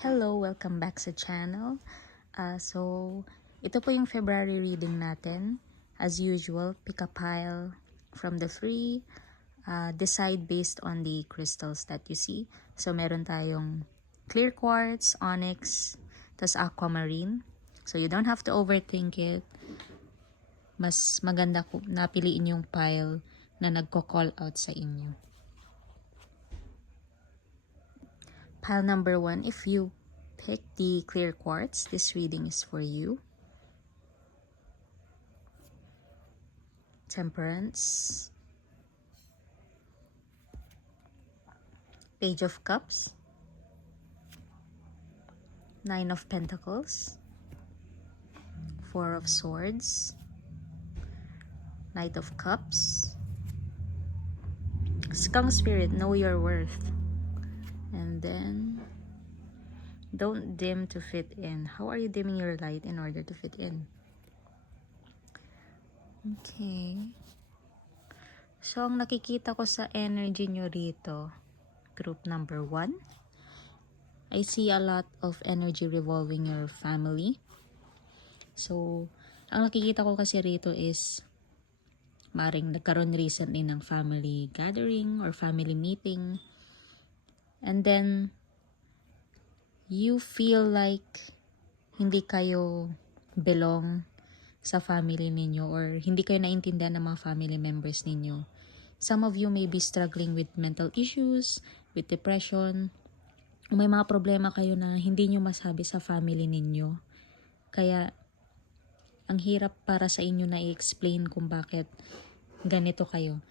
Hello, welcome back sa channel. So, ito po yung February reading natin. As usual, pick a pile from the three. Decide based on the crystals that you see. So, meron tayong clear quartz, onyx, tas aquamarine. So, you don't have to overthink it. Mas maganda kung napiliin yung pile na nagko-call out sa inyo. Pile number 1, if you pick the clear quartz, this reading is for you. Temperance, Page of Cups, Nine of Pentacles, Four of Swords, Knight of Cups, Skunk Spirit, know your worth, and then don't dim to fit in. How are you dimming your light in order to fit in? Okay. So, ang nakikita ko sa energy nyo rito, group number 1, I see a lot of energy revolving your family. So, ang nakikita ko kasi rito is maring nagkaroon recently ng family gathering or family meeting. And then, you feel like hindi kayo belong sa family ninyo or hindi kayo naintindihan ng mga family members ninyo. Some of you may be struggling with mental issues, with depression. May mga problema kayo na hindi nyo masabi sa family ninyo. Kaya, ang hirap para sa inyo na i-explain kung bakit ganito kayo.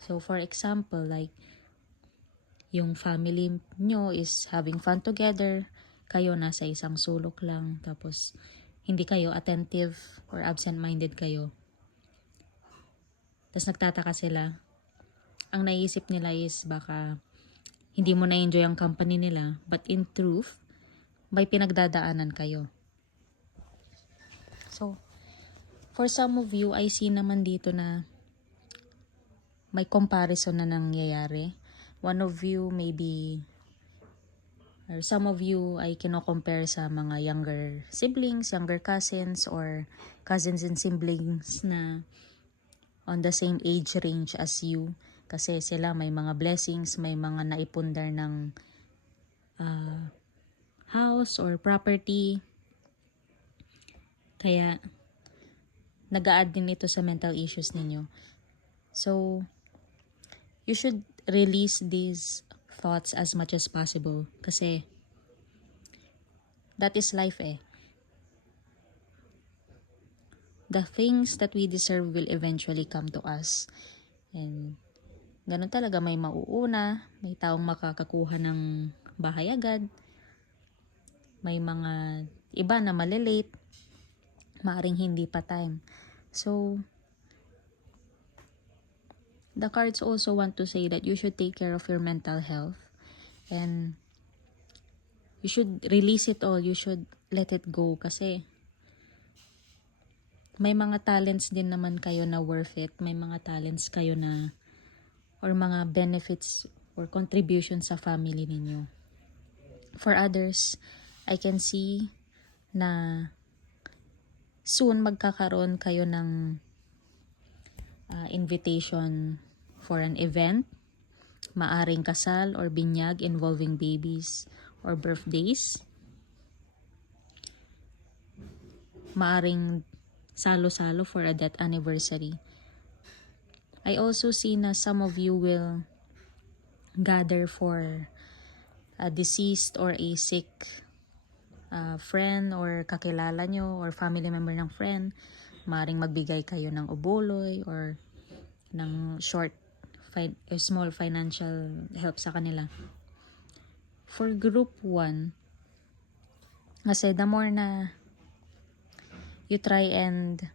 So, for example, like, yung family nyo is having fun together, kayo nasa isang sulok lang, tapos hindi kayo attentive or absent-minded kayo. Tapos nagtataka sila. Ang naisip nila is baka hindi mo na-enjoy ang company nila, but in truth, may pinagdadaanan kayo. So, for some of you, I see naman dito na may comparison na nangyayari. One of you maybe, or some of you ay kino-compare sa mga younger siblings, younger cousins, or cousins and siblings na on the same age range as you. Kasi sila may mga blessings, may mga naipundar ng house or property. Kaya, nag-a-add din ito sa mental issues ninyo. So, you should release these thoughts as much as possible. Kasi, that is life eh. The things that we deserve will eventually come to us. And, ganun talaga, may mauuna, may taong makakakuha ng bahay agad, may mga iba na malilate, maaring hindi pa time. So, the cards also want to say that you should take care of your mental health and you should release it all. You should let it go kasi may mga talents din naman kayo na worth it. May mga talents kayo na or mga benefits or contributions sa family ninyo. For others, I can see na soon magkakaroon kayo ng invitation for an event, maaring kasal or binyag involving babies or birthdays, maaring salo-salo for a death anniversary. I also see na some of you will gather for a deceased or a sick friend or kakilala nyo or family member ng friend. Maaring magbigay kayo ng obuloy or ng small financial help sa kanila. For group 1, kasi the more na you try and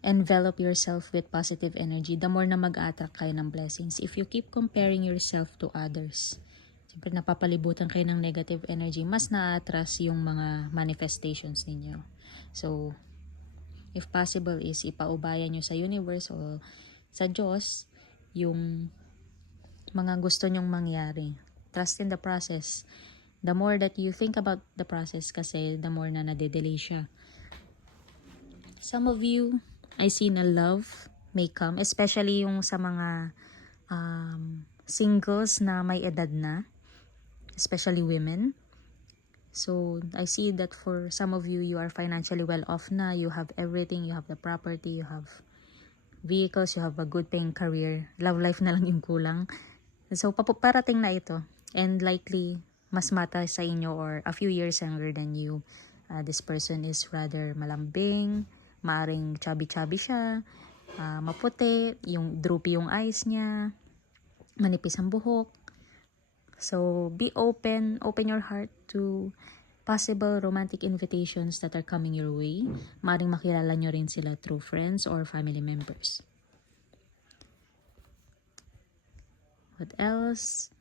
envelop yourself with positive energy, the more na mag-attract kayo ng blessings. If you keep comparing yourself to others, siyempre napapalibutan kayo ng negative energy, mas na-atras yung mga manifestations ninyo. So, if possible is ipaubaya nyo sa universe o sa Diyos yung mga gusto nyong mangyari. Trust in the process. the more that you think about the process kasi the more na nade-delay siya. Some of you, I see na love may come, especially yung sa mga singles na may edad na, especially women. So, I see that for some of you, you are financially well off na, you have everything, you have the property, you have vehicles, you have a good paying career. Love life na lang yung kulang. So, parating na ito. And likely, mas mata sa inyo or a few years younger than you. This person is rather malambing, maaring chubby-chubby siya, maputi, yung droopy yung eyes niya, manipis ang buhok. So, be open your heart to possible romantic invitations that are coming your way. Maaring makilala nyo rin sila through friends or family members. What else?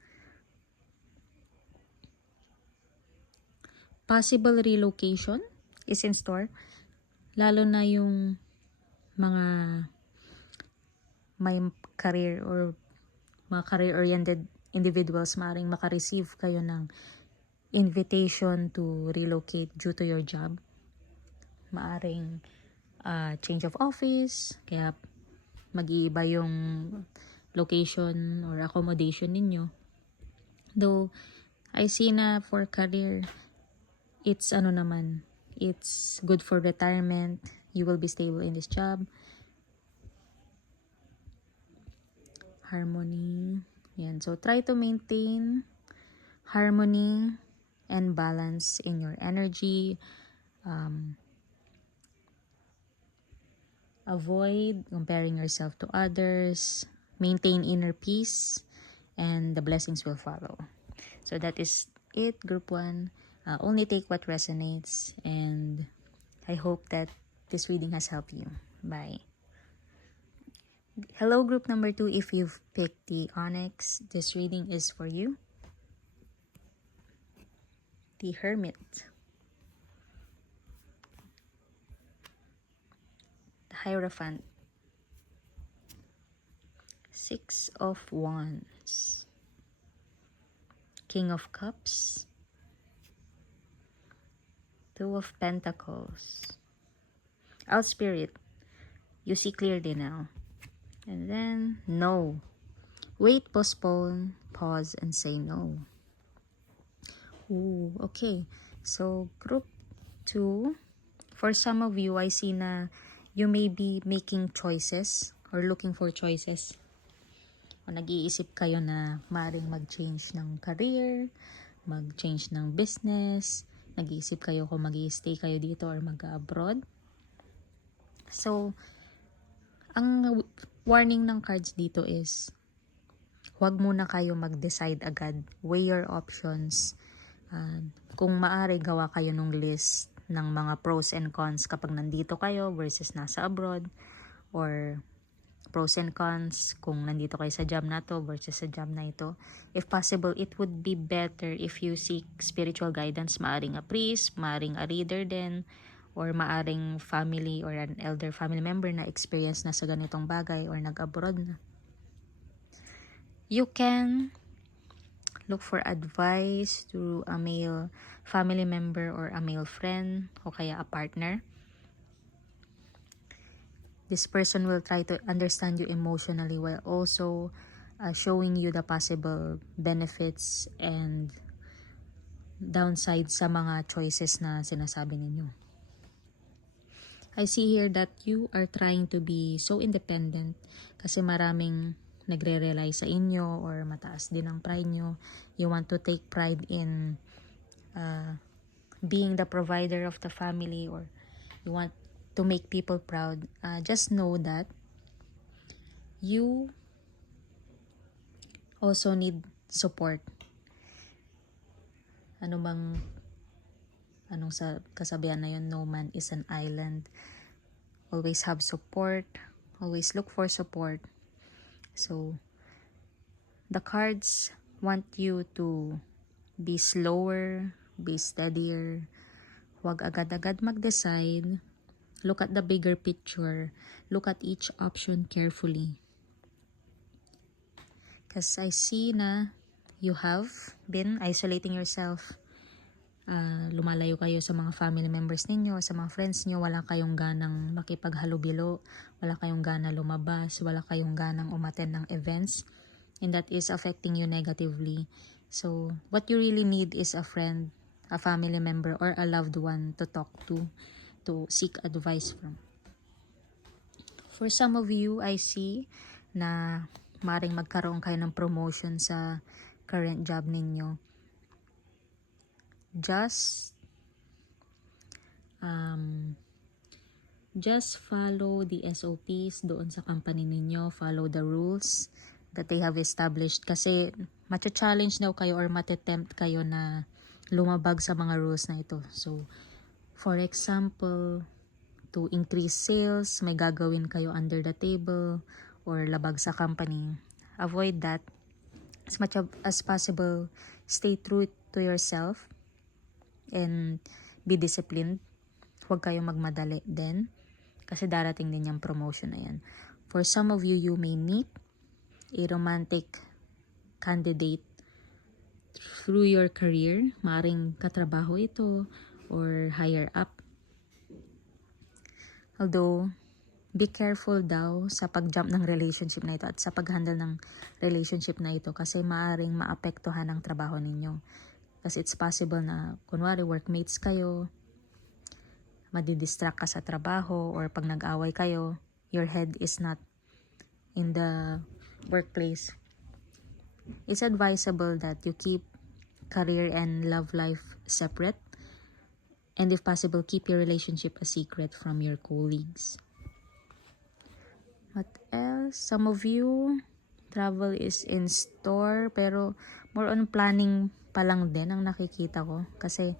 Possible relocation is in store. Lalo na yung mga may career or mga career-oriented individuals, maaaring makareceive kayo ng invitation to relocate due to your job. Maaring change of office, kaya mag-iiba yung location or accommodation ninyo. Though, I see na for career, it's it's good for retirement. You will be stable in this job. Harmony. Yan. So, try to maintain harmony and balance in your energy. Avoid comparing yourself to others. Maintain inner peace. And the blessings will follow. So, that is it, Group 1. Only take what resonates. And I hope that this reading has helped you. Bye. Hello, Group number 2. If you've picked the Onyx, this reading is for you. The Hermit. The Hierophant. 6 of Wands. King of Cups. 2 of Pentacles. Out Spirit, you see clearly now. And then, no. Wait, postpone, pause, and say no. Ooh, okay. So, Group 2, for some of you, I see na you may be making choices or looking for choices. O nag-iisip kayo na maaaring mag-change ng career, mag-change ng business, nag-iisip kayo kung mag-i-stay kayo dito or mag-abroad. So, ang warning ng cards dito is, huwag muna kayo mag-decide agad. Weigh your options. Kung maaari, gawa kayo ng list ng mga pros and cons kapag nandito kayo versus nasa abroad. Or pros and cons kung nandito kayo sa job na to versus sa job na ito. If possible, it would be better if you seek spiritual guidance. Maaring a priest, maaring a reader din, or maaring family or an elder family member na experience na sa ganitong bagay or nag-abroad na. You can look for advice through a male family member or a male friend o kaya a partner. This person will try to understand you emotionally while also showing you the possible benefits and downsides sa mga choices na sinasabi ninyo. I see here that you are trying to be so independent kasi maraming nagre-rely sa inyo or mataas din ang pride nyo. You want to take pride in being the provider of the family, or you want to make people proud. Just know that you also need support. Anong sa kasabihan na yun, no man is an island. Always have support. Always look for support. So, the cards want you to be slower, be steadier. Huwag agad-agad mag-decide. Look at the bigger picture. Look at each option carefully. Because I see na you have been isolating yourself lumalayo kayo sa mga family members ninyo, sa mga friends nyo, wala kayong ganang makipaghalubilo, wala kayong gana lumabas, wala kayong ganang umattend ng events, and that is affecting you negatively. So, what you really need is a friend, a family member, or a loved one to talk to seek advice from. For some of you, I see na maring magkaroon kayo ng promotion sa current job ninyo. Just follow the SOPs doon sa company ninyo. Follow the rules that they have established. Kasi matcha-challenge daw kayo or matetempt kayo na lumabag sa mga rules na ito. So, for example, to increase sales, may gagawin kayo under the table or labag sa company. Avoid that. As much as possible, stay true to yourself and be disciplined. Huwag kayong magmadali din kasi darating din yung promotion na yan. For some of you, you may meet a romantic candidate through your career. Maaring katrabaho ito or higher up. Although, be careful daw sa pag-jump ng relationship na ito at sa pag-handle ng relationship na ito kasi maaring maapektuhan ang trabaho ninyo. Kasi it's possible na, kunwari, workmates kayo, madidistract ka sa trabaho, or pag nag-away kayo, your head is not in the workplace. It's advisable that you keep career and love life separate, and if possible, keep your relationship a secret from your colleagues. What else? Some of you, travel is in store, pero more on planning pa lang din ang nakikita ko. Kasi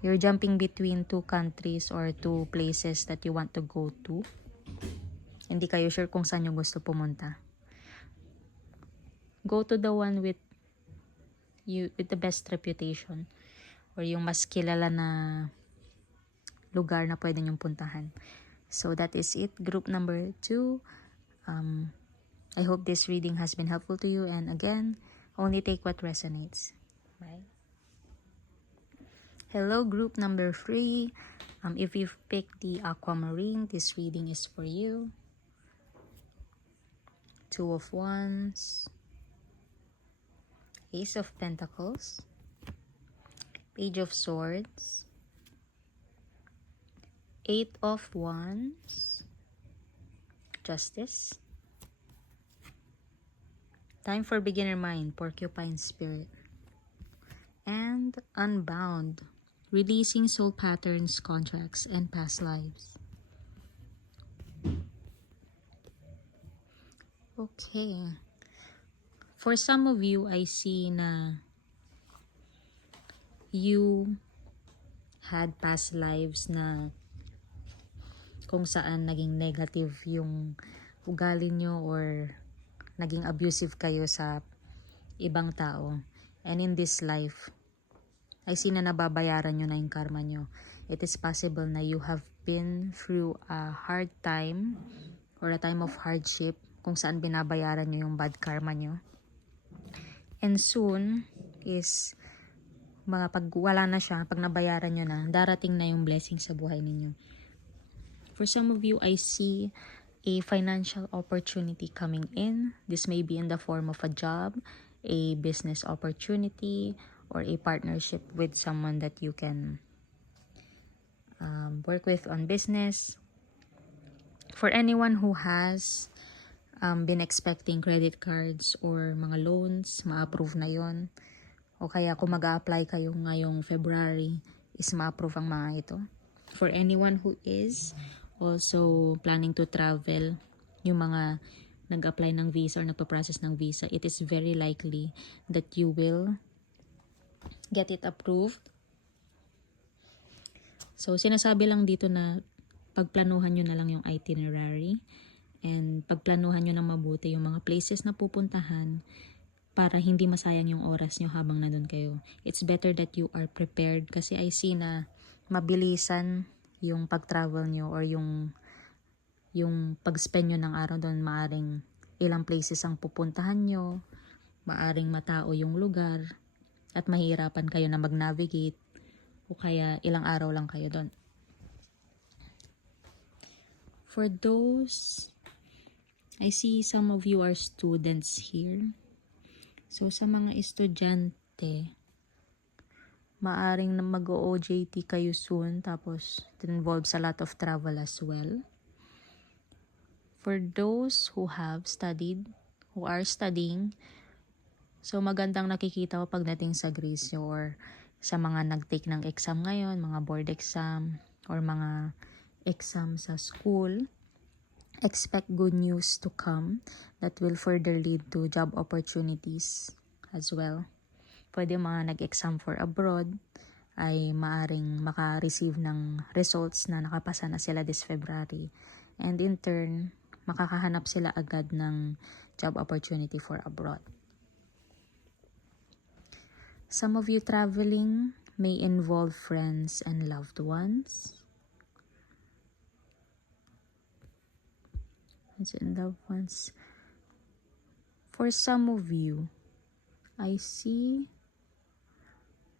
you're jumping between two countries or two places that you want to go to. Hindi kayo sure kung saan yung gusto pumunta. Go to the one with the best reputation or yung mas kilala na lugar na pwede nyong puntahan. So that is it. Group number 2. I hope this reading has been helpful to you, and again, only take what resonates. Bye. Hello, group number 3. If you've picked the aquamarine, this reading is for you. 2 of Wands, Ace of Pentacles, Page of Swords, 8 of Wands, Justice. Time for beginner mind, Porcupine Spirit. And Unbound, releasing soul patterns, contracts, and past lives. Okay. For some of you, I see na you had past lives na kung saan naging negative yung ugali nyo or naging abusive kayo sa ibang tao. And in this life, I see na nababayaran nyo na yung karma nyo. It is possible na you have been through a hard time or a time of hardship kung saan binabayaran nyo yung bad karma nyo. And soon is pag wala na siya, pag nabayaran nyo na, darating na yung blessing sa buhay ninyo. For some of you, I see a financial opportunity coming in. This may be in the form of a job, a business opportunity, or a partnership with someone that you can work with on business. For anyone who has been expecting credit cards or mga loans, ma-approve na yon. O kaya kung mag-a-apply kayo ngayong February, is ma-approve ang mga ito. For anyone who is also planning to travel, yung mga nag-apply ng visa or nagpa-process ng visa, it is very likely that you will get it approved. So, sinasabi lang dito na pagplanuhan nyo na lang yung itinerary and pagplanuhan nyo na mabuti yung mga places na pupuntahan para hindi masayang yung oras nyo habang nandun kayo. It's better that you are prepared kasi I see na mabilisan yung pag-travel nyo or yung pag-spend nyo ng araw doon. Maaring ilang places ang pupuntahan nyo, maaring matao yung lugar, at mahirapan kayo na mag-navigate. o kaya ilang araw lang kayo doon. For those, I see some of you are students here. So sa mga estudyante, maaring na mag-OJT kayo soon, tapos it involves a lot of travel as well. For those who have studied, who are studying, so magandang nakikita ko pagdating sa grades nyo or sa mga nag-take ng exam ngayon, mga board exam or mga exam sa school. Expect good news to come that will further lead to job opportunities as well. Pwede mga nag-exam for abroad ay maaring maka-receive ng results na nakapasa na sila this February. And in turn, makakahanap sila agad ng job opportunity for abroad. Some of you traveling may involve friends and loved ones. And loved ones. For some of you, I see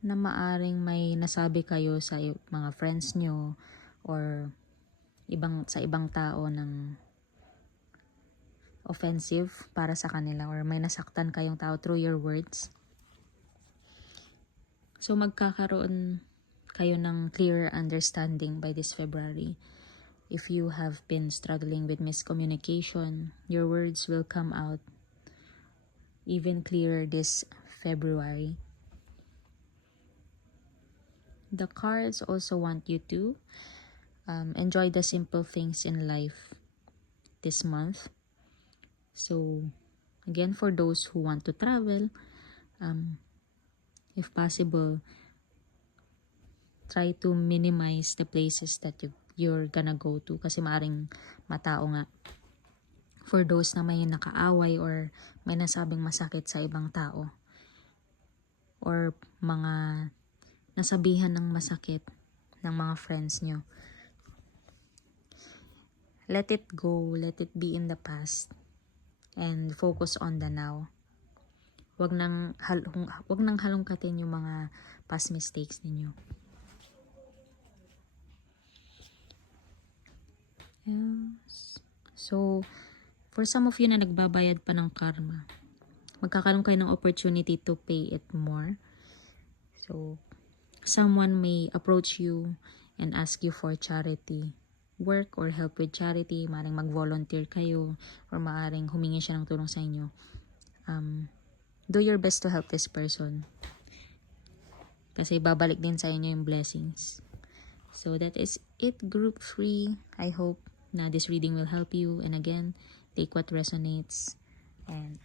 na maaring may nasabi kayo sa mga friends nyo or sa ibang tao ng offensive para sa kanila, or may nasaktan kayong tao through your words. So magkakaroon kayo ng clearer understanding by this February. If you have been struggling with miscommunication, your words will come out even clearer this February. The cards also want you to enjoy the simple things in life this month. So, again, for those who want to travel, if possible, try to minimize the places that you're gonna go to kasi maaring matao nga. For those na may nakaaway or may nasabing masakit sa ibang tao or mga nasabihan ng masakit ng mga friends nyo, let it go, let it be in the past and focus on the now. Wag nang halongkatin yung mga past mistakes ninyo. Yes. So, for some of you na nagbabayad pa ng karma, magkakaroon kayo ng opportunity to pay it more. So, someone may approach you and ask you for charity work or help with charity. Maaring mag-volunteer kayo or maaring humingi siya ng tulong sa inyo. Do your best to help this person kasi babalik din sa inyo yung blessings. So that is it, group 3. I hope na this reading will help you, and again, take what resonates and